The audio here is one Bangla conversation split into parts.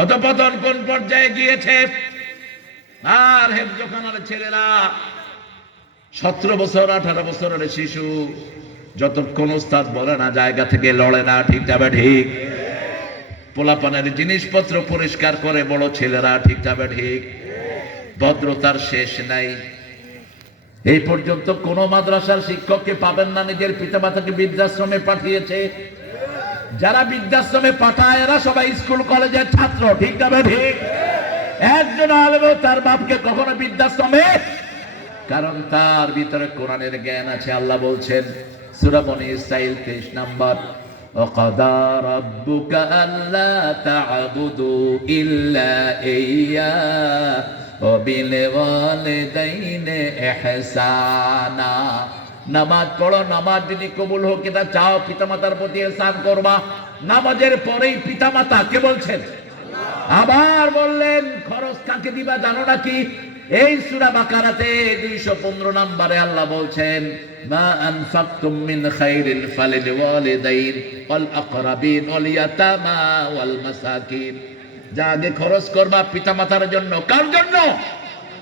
অধপতন কোন পর্যায়ে গিয়েছে। আর হেফজখানার ছেলেরা সতেরো বছর, আঠারো বছরের শিশু, যতক্ষণ ওস্তাদ বলে না জায়গা থেকে লড়ে না, ঠিক যাবে ঠিক। পোলাপানের জিনিসপত্র পরিষ্কার করে বড় ছেলেরা, ঠিক যাবে ঠিক। ভদ্রতার শেষ নাই। এই পর্যন্ত কোন মাদ্রাসার শিক্ষককে পাবেন না, নিজের পিতা মাতাকে বৃদ্ধাশ্রমে পাঠিয়েছে। যারা বৃদ্ধাশ্রমে পাঠায় এরা সবাই স্কুল কলেজের ছাত্র ঠিক যাবে ঠিক একজন আলেমও তার বাপকে কখনো বৃদ্ধাশ্রমে কারণ তার ভিতরে কোরআনের জ্ঞান আছে আল্লাহ বলছেন সুরাবনি ইসরাইল তেইশ নাম্বার وقضى ربك ألا تعبدوا إلا إياه وبالوالدين إحسانا নামাজ পড়ো, নামাজ যদি কবুল হোক এটা চাও পিতামাতার প্রতি এহসান করবা। নামাজের পরেই পিতামাতা কে বলছেন? আবার বললেন, খরচ কাকে দিবা জানো নাকি? এই সূরা বাকারাতে 215 নম্বরে আল্লাহ বলছেন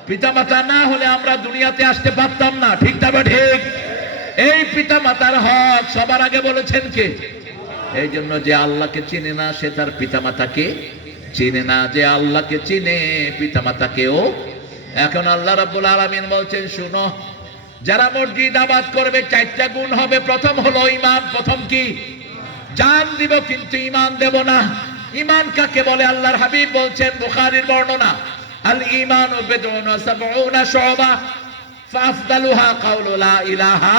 পিতামাতা না হলে আমরা দুনিয়াতে আসতে পারতাম না। ঠিক তবে ঠিক? এই পিতামাতার হক সবার আগে বলেছেন কে? এই জন্য যে আল্লাহকে চিনে না, সে তার পিতা মাতাকে চিনে না। যে আল্লাহকে চিনে, পিতামাতাকেও। এখন আল্লাহ রাব্বুল আলামিন বলছেন, শুনো, যারা মসজিদ আবাদ করবে, চারটা গুণ হবে। প্রথম হলো ইমান প্রথম কি? জান দিব, কিন্তু ইমান দেব না। ইমান কাকে বলে? আল্লাহর হাবিব বলছেন, বুখারীর বর্ণনা আল ইমান ও বেদুন সাবউনা শুবা। ফাফদালুহা কাউলু লা ইলাহা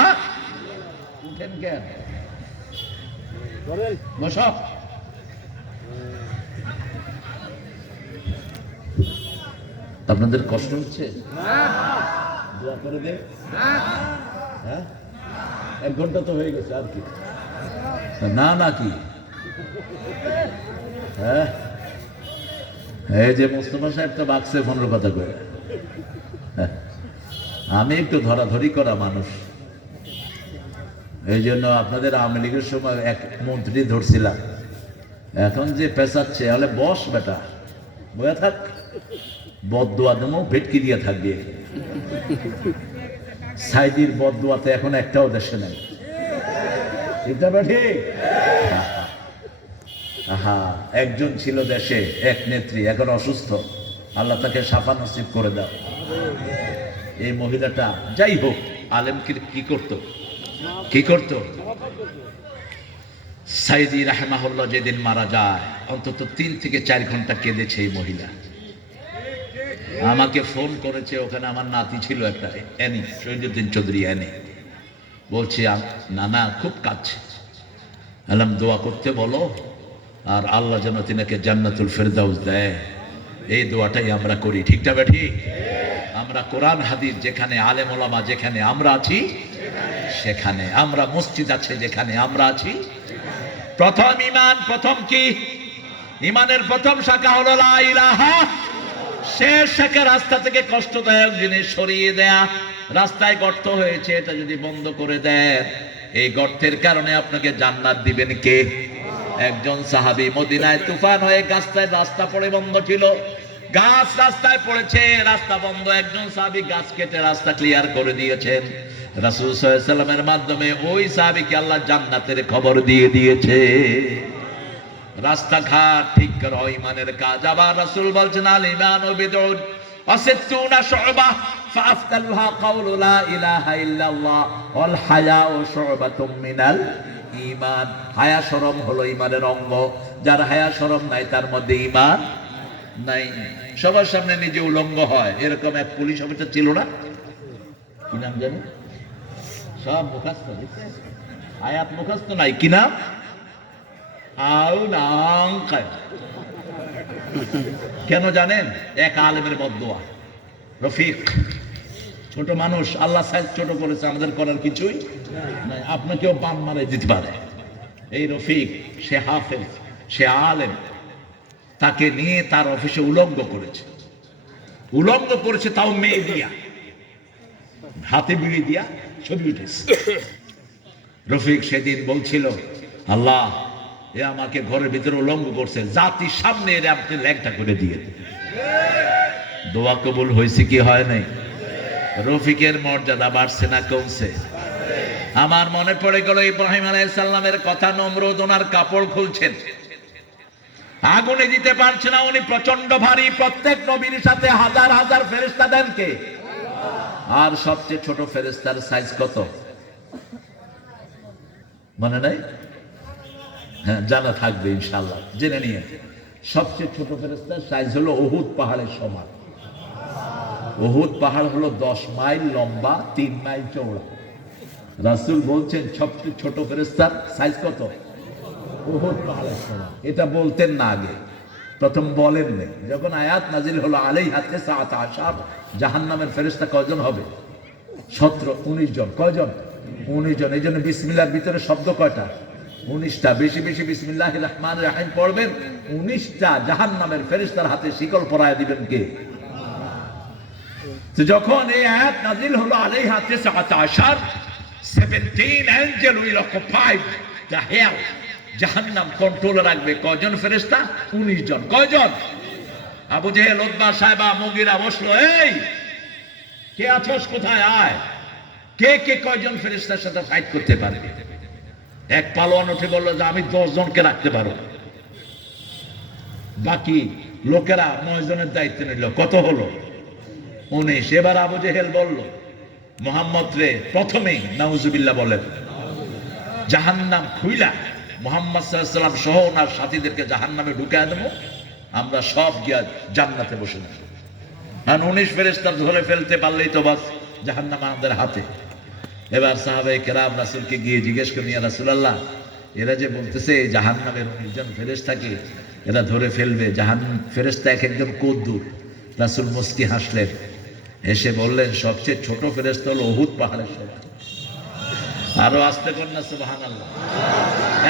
উঠেন কেন বসো। আপনাদের কষ্ট হচ্ছে? দোয়া করে দে। হ্যাঁ? এক ঘণ্টা তো হয়ে গেছে আর কি? না না কি? হ্যাঁ? এই যে মোস্তফা সাহেব তো বাক্সে ফোনের কথা করে হ্যাঁ। আমি একটু ধরাধরি করা মানুষ। এই জন্য আপনাদের আওয়ামী লীগের সময় এক মন্ত্রী ধরছিলাম। এখন যে পেঁচাচ্ছে হলে বস বেটা, বয়ে থাক। বদুয়া দেমো ভেটকি দিয়ে থাকবে সাইদির বদুয়াতে এখন একটাও দেশে নাই। ঠিক আহা, একজন ছিল দেশে, এক নেত্রী, এখন অসুস্থ। আল্লাহ তাকে সাফা নসিব করে দাও। এই মহিলাটা, যাই হোক আলেম কি করতো? কি করতো? সাইদি রাহেমাহুল্লাহ যেদিন মারা যায়, অন্তত তিন থেকে চার ঘণ্টা কেঁদেছে এই মহিলা। আমাকে ফোন করেছে, ওখানে আমার নাতি ছিল একটা এনি শহীদুদ্দিন চৌধুরী এনি বলছে নানা খুব কাঁদছে। আলাম, দোয়া করতে বলো, আর আল্লাহ যেন তিনাকে জান্নাতুল ফেরদাউস দেয়। এই দোয়াটাই আমরা করি ঠিকটা বে ঠিক আমরা কোরআন, হাদিস যেখানে আলেম ওলামা যেখানে আমরা আছি, সেখানে আমরা মসজিদ আছে যেখানে আমরা আছি। প্রথম ইমান, প্রথম কি? ইমানের প্রথম শাখা হলো শেষ শাখা রাস্তা থেকে কষ্টদায়ক জিনিস সরিয়ে দেয়া। রাস্তায় গর্ত হয়েছে, এটা যদি বন্ধ করে দেন, এই গর্তের কারণে আপনাকে জান্নাত দিবেন কে? একজন সাহাবি মদিনায় তুফান হয়ে গাছটায় রাস্তা পড়ে বন্ধ ছিল। গাছ রাস্তায় পড়েছে, রাস্তা বন্ধ। একজন সাহাবী গাছ কেটে রাস্তা ক্লিয়ার করে দিয়েছেন। রাসূল সাল্লাল্লাহু সাল্লামের মাধ্যমে ওই সাহাবীকে আল্লাহ জান্নাতের খবর দিয়ে দিয়েছে। রাস্তাঘাট ঠিক করো ইমানের কাজ। আবার রাসূল বলছেন আল ইমান ও মিনাল ঈমান। হায়া শরম হলো ঈমানের অঙ্গ। যার হায়া শরম নাই, তার মধ্যে ঈমান নাই। সবার সামনে নিজে উলঙ্গ হয়। এরকম এক পুলিশ অফিসার ছিল না? কি নাম জানো? সব মুখস্থ আয়াত মুখস্থ নাই। কি নাম? কেন জানেন? এক আলেমের বদুয়া রফিক, ছোট মানুষ, আল্লাহ সাহেব ছোট করেছে, আমাদের করার কিছুই নাই। আপনাকেও পান মারে দিতে পারে। এই রফিক, সে হাফেজ, সে আলেম। তাকে নিয়ে তার অফিসে উলঙ্গ করেছে। উলঙ্গ করেছে তাও মেয়ে দিয়া। হাতে বিড়ি দিয়া ছবি উঠেছে। রফিক সেদিন বলছিল, আল্লাহ, এ আমাকে ঘরের ভিতরে উলঙ্গ করছে। জাতির সামনে এর আপনি ল্যাংটা করে দিয়ে। দোয়া কবুল হয়েছে কি হয় নাই? রফিকের মর্যাদা বাড়ছে না কমছে। আমার মনে পড়ে গেল ইব্রাহিম আলাইসাল্লামের কথা নমরুদ ওনার কাপড় খুলছেন। আগুনে দিতে পারছে না উনি প্রচণ্ড ভারী। প্রত্যেক নবীর সাথে হাজার হাজার ফেরেস্তা দেন কে আর সবচেয়ে ছোট ফেরেস্তার সাইজ কত? মনে নাই? হ্যাঁ জানা থাকবে ইনশাল্লাহ জেনে নিয়ে। সবচেয়ে ছোট ফেরেস্তার সাইজ হলো অহুদ পাহাড়ের সমান। অহুদ পাহাড় হলো দশ মাইল লম্বা, তিন মাইল চৌড়া রাসুল বলছেন, সবচেয়ে ছোট ফেরেস্তার সাইজ কত? এটা বলতেন না আগে। প্রথম বলেন নেই। যখন আয়াত নাজিল হলো আলাই হাতে সাত আসার জাহান নামের ফেরেস্তা কয়জন হবে? সতেরো, উনিশ জন। কয়জন? উনিশ জন। এই জন্য বিসমিল্লার ভিতরে শব্দ কয়টা? উনিশটা। বেশি বেশি বিসমিল্লাহ রহমান রাহিম পড়বেন। উনিশটা জাহান নামের ফেরিস্তার হাতে শিকল পরায় দিবেন কে? তো যখন এই আয়াত নাজিল হলো আলাই হাতে সাত আসার 17 angel will occupy the জাহান্নাম কন্ট্রোলে রাখবে। কয়জন ফেরেশতা? 19 জন। কয়জন? আবু জেহেল, উতবা সাহেবা মুগিরা, বসল, এই, কে আছস? কোথায়? আয়। কে কে কয়জন ফেরেশতার সাথে ফাইট করতে পারে? এক পালোয়ান উঠে বলল, যে, আমি দশ জনকে রাখতে পারো। বাকি লোকেরা নয় জনের দায়িত্ব নিল। কত হলো? উনিশ। এবার আবু জেহেল বলল মোহাম্মদ রে প্রথমেই নাউজুবিল্লাহ বলেন, জাহান্নাম খুইলা মোহাম্মদ সাল্লাম সহ ওনার সাথীদেরকে জাহান্নামে ঢুকায় দেবো। আমরা সব গিয়া জান্নাতে বসে নেব কারণ উনিশ ফেরেস্তার ধরে ফেলতে পারলেই তো বাস জাহান জাহান্নাম আমাদের হাতে। এবার সাহাবে কেরাম রাসুলকে গিয়ে জিজ্ঞেস করি রাসুলাল্লাহ, এরা যে বলতেছে এই জাহান্নামের উনিশ জন ফেরেস্তাকে এরা ধরে ফেলবে। জাহান ফেরেস্তা এক একজন কদ্দুর রাসুল মুস্কি হাসলেন। এসে বললেন, সবচেয়ে ছোট ফেরেস্তা হলো অহুদ পাহাড়ের সমান আরও আসতে কন্যা সুবাহান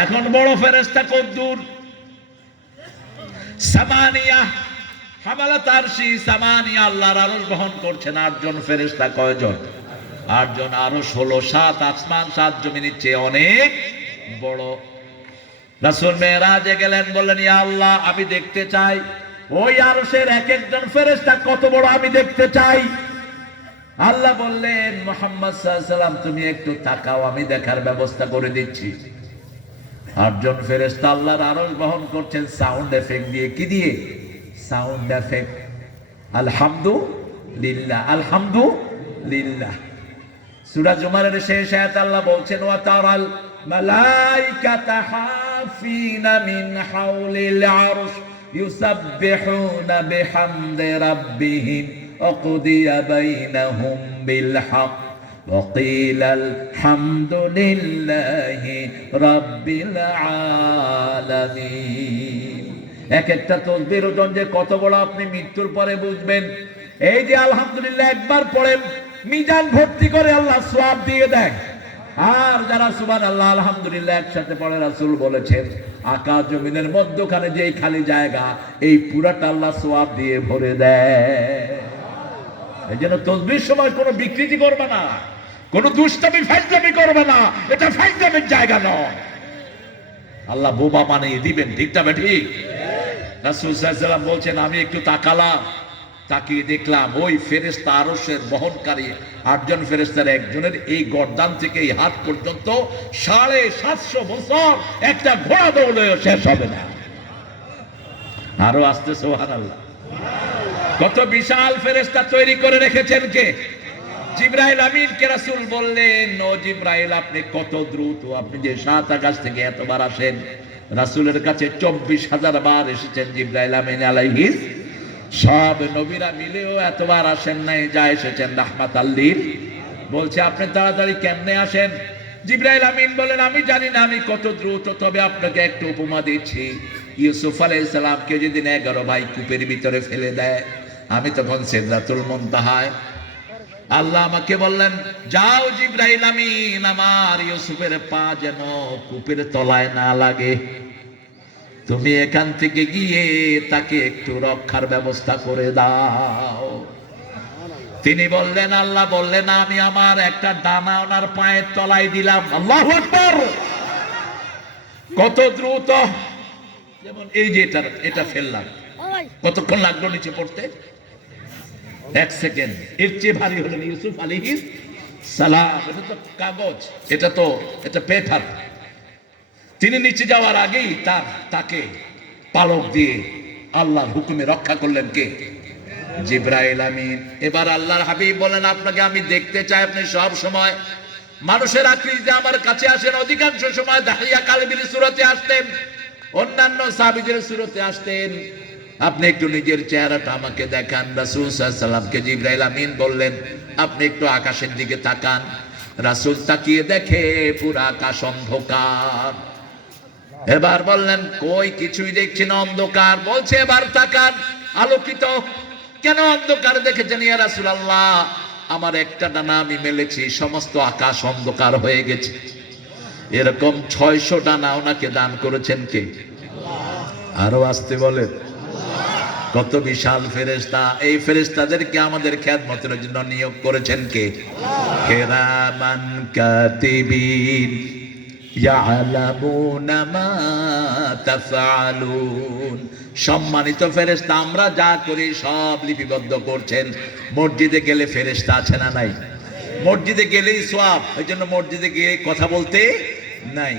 এখন বড় ফেরেস্তা কদ্দুর সামানিয়া হামালা তারসি সামানিয়া আল্লাহর আরশ বহন করছেন আটজন ফেরেস্তা কয়জন? আটজন সাত, আসমান সাত, জমিনের চেয়ে অনেক বড়। রাসুল গেলেন, বললেন, ইয়া আল্লাহ, আমি দেখতে চাই। ওই আরশের এক একজন ফেরেস্তা কত বড় আমি দেখতে চাই। আল্লাহ বললেন, মোহাম্মদ সাল্লাম তুমি একটু তাকাও, আমি দেখার ব্যবস্থা করে দিচ্ছি। আটজন ফেরেস্তা আল্লাহর আরশ বহন করছেন সাউন্ড এফেক্ট দিয়ে কি দিয়ে সাউন্ড এফেক্ট আলহামদু লিল্লাহ আলহামদু লিল্লাহ সূরা জুমারের শেষ আয়াত আল্লাহ বলছেন ওয়া তারাল মালাইকাতা হাফিনা মিন হাওলিল আরশ ইউসাব্বিহুনা বিহামদি রাব্বিহিম وقضي بينهم بالحق وقيل الحمد لله رب العالمين এক একটা তসবির ওজন যে কত বড় আপনি মৃত্যুর পরে বুঝবেন এই যে আলহামদুলিল্লাহ একবার পড়েন মিজান ভর্তি করে আল্লাহ সোয়াব দিয়ে দেয় আর যারা সুবান আল্লাহ আলহামদুলিল্লাহ একসাথে পড়ে রাসুল বলেছেন আকাশ জমিনের মধ্যখানে যে খালি জায়গা এই পুরাটা আল্লাহ সোয়াব দিয়ে ভরে দেয় এই জন্য তসবির সময় কোনো বিকৃতি করবে না কোনো দুষ্টামি ফাইজলামি করবে না। এটা ফাইজলামির জায়গা নয়। আল্লাহ বোবা বানিয়ে দিবেন, ঠিক রাসূল সাল্লাল্লাহু বলছেন, আমি একটু তাকালাম। তাকিয়ে দেখলাম, ওই ফেরেস্তা আরসের বহনকারী আটজন ফেরেস্তার একজনের এই গর্দান থেকে এই হাত পর্যন্ত সাড়ে সাতশো বছর একটা ঘোড়া দৌড়েও শেষ হবে না। আরও আসতে সোহান আল্লাহ কত বিশাল ফেরেস্তা তৈরি করে রেখেছেন কে? জিব্রাইল আমিন কে রাসূল বললেন, ও জিব্রাইল, আপনি কত দ্রুত? আপনি যে সাত আকাশ থেকে এতবার আসেন, রাসূলের কাছে চব্বিশ হাজার বার এসেছেন জিব্রাইল আমিন আলাইহিস সব নবীরা মিলেও এতবার আসেন নাই, যা এসেছেন রাহমাত আল্লির বলছে, আপনি তাড়াতাড়ি কেমনে আসেন? জিব্রাইল আমিন বলেন আমি জানি না, আমি কত দ্রুত, তবে আপনাকে একটু উপমা দিচ্ছি। ইউসুফ আলাইহিস সালামকে যেদিন এগারো ভাই কূপের ভিতরে ফেলে দেয়, আমি তখন সেদরাতুল মুনতাহায় আল্লাহ আমাকে বললেন যাও জিব্রাইল আমিন আমার ইউসুফের পা যেন কূপের তলায় না লাগে। তুমি এখান থেকে গিয়ে তাকে একটু রক্ষার ব্যবস্থা করে দাও। তিনি বললেন আল্লাহ বললেন আমি আমার একটা ডানা ওনার পায়ের তলায় দিলাম। আল্লাহ আকবার! কত দ্রুত! যেমন এই যে এটা এটা ফেললাম। কতক্ষণ লাগল নিচে পড়তে? এক সেকেন্ড। এর চেয়ে ভারী হলেন ইউসুফ আলিহির সালাম। এটা তো কাগজ, এটা তো, এটা পেপার তিনি নিচে যাওয়ার আগেই তার, তাকে পালক দিয়ে আল্লাহর হুকুমে রক্ষা করলেন কে? জিব্রাইল আমিন। এবার আল্লাহর হাবিব বলেন, আপনাকে আমি দেখতে চাই, আপনি সব সময় মানুষের আকৃতিতে আমার কাছে আসেন। অধিকাংশ সময় দাহিয়া কালবির সুরতে আসতেন, অন্যান্য সাবিদের সুরতে আসতেন। আপনি একটু নিজের চেহারাটা আমাকে দেখান, রাসূল সাল্লামকে জিব্রাইল আমিন বললেন, আপনি একটু আকাশের দিকে তাকান। রাসূল তাকিয়ে দেখে, পুরো আকাশ অন্ধকার। এবার বললেন, কই, কিছুই দেখছি না, অন্ধকার। বলছে, এবার তাকান, আলোকিত। কেন অন্ধকার দেখেছেন ইয়া রাসুল আল্লাহ আমার একটা ডানা আমি মেলেছি, সমস্ত আকাশ অন্ধকার হয়ে গেছে। এরকম ছয়শো ডানা ওনাকে দান করেছেন কে? আরও আসতে বলেন। কত বিশাল ফেরেস্তা এই ফেরেস্তাদেরকে আমাদের খ্যাতমতের জন্য নিয়োগ করেছেন কে? কেরামান কাতিবিন সম্মানিত ফেরেশতা, আমরা যা করি সব লিপিবদ্ধ করছেন। মসজিদে গেলে ফেরেশতা আছে না নাই? মসজিদে গেলেই সোয়াব ওই জন্য মসজিদে গিয়ে কথা বলতে নাই।